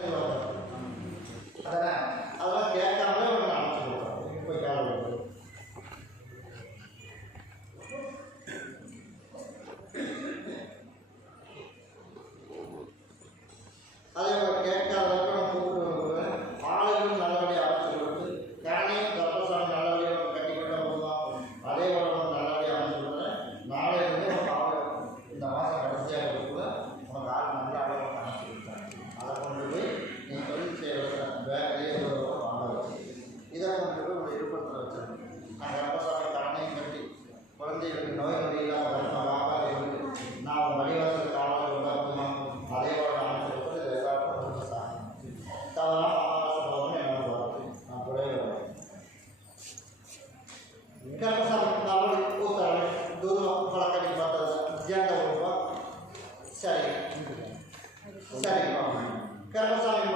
Thank you. சரிங்க சரிங்க கருமசாமி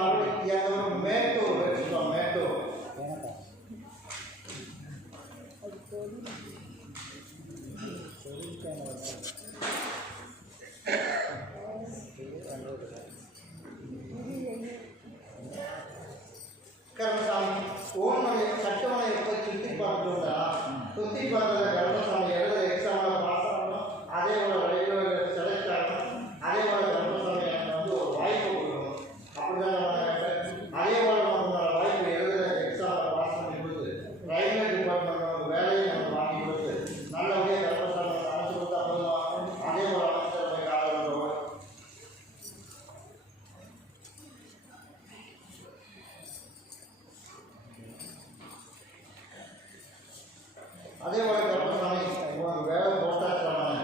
அதே மாதிரி கருப்பசாமி உனக்கு வேலை போஸ்டாக தராங்க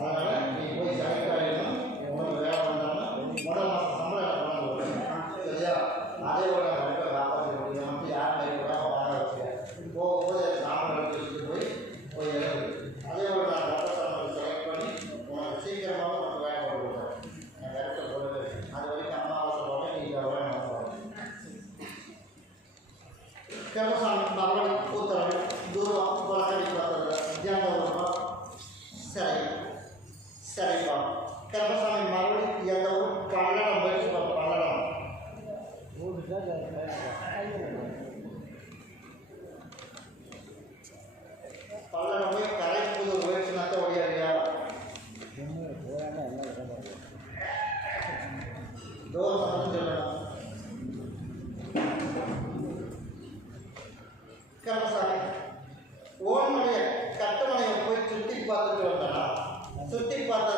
அதனால் நீ போய் செலக்ட் ஆகிடணும் உனக்கு வேலை வந்தாங்கன்னா முதல் மாதம் சம்பளம் எடுக்கலாம் கொடுங்க சரியா? அதே போல் ரொம்ப காப்பாற்ற முடியும் வந்து யார் கூட வாங்க வச்சுக்க போகும்போது சாம்பல் எடுத்து போய் போய் இறங்கு. அதே போல் நான் கருப்பசாமி செலக்ட் பண்ணி உனக்கு சீக்கிரமாக உனக்கு வேலை கொடுக்குறேன் நான் கரெக்டாக சொல்லுது அது வரைக்கும் அம்மா அவசரப்படணும் நீங்கள் வேலை அவசரம் கருப்பசாமி பல்லடமே கரைக்கும்போது முயற்சி நாத்த ஓடியாரியா டோர் பண்ணு சொல்லலாம் கரமசாமி ஓன்மனைய கட்டமனையை போய் சுற்றி பார்த்துட்டு வந்தானா சுற்றி பார்த்தா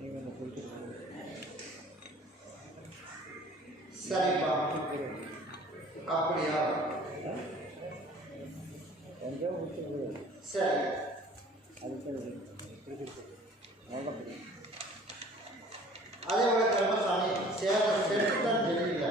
நீங்கள் கொடுத்துருக்கோம் சரிப்பா. அப்படியா? எங்கேயோ கொடுத்துருக்கோம் சரி. அதுக்கு அதே மாதிரி சாமி சேர்ந்த சேர்த்து தான் தெரியல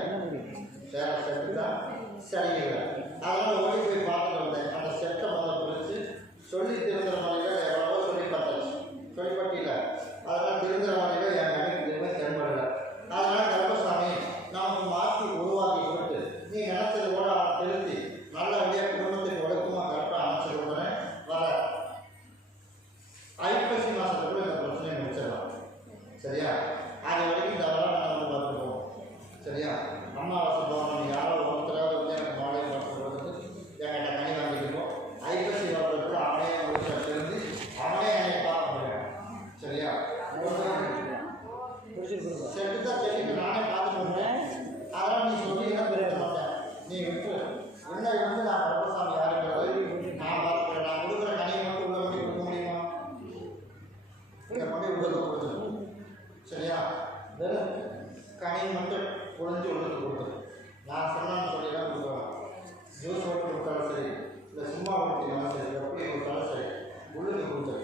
ஏற்கனவே உள்ளது கொடுத்துருக்கு சரியா? வெறும் கனி மட்டும் புழிஞ்சு உள்ளது கொடுத்துரு நான் சொன்னான்னு சொல்லி தான் கொடுக்கலாம். ஜூஸோடு கொடுத்தாலும் சரி இல்லை சும்மா கொடுத்தீங்கன்னா சரி எப்படி கொடுத்தாலும் சரி உள்ளது கொடுத்துரு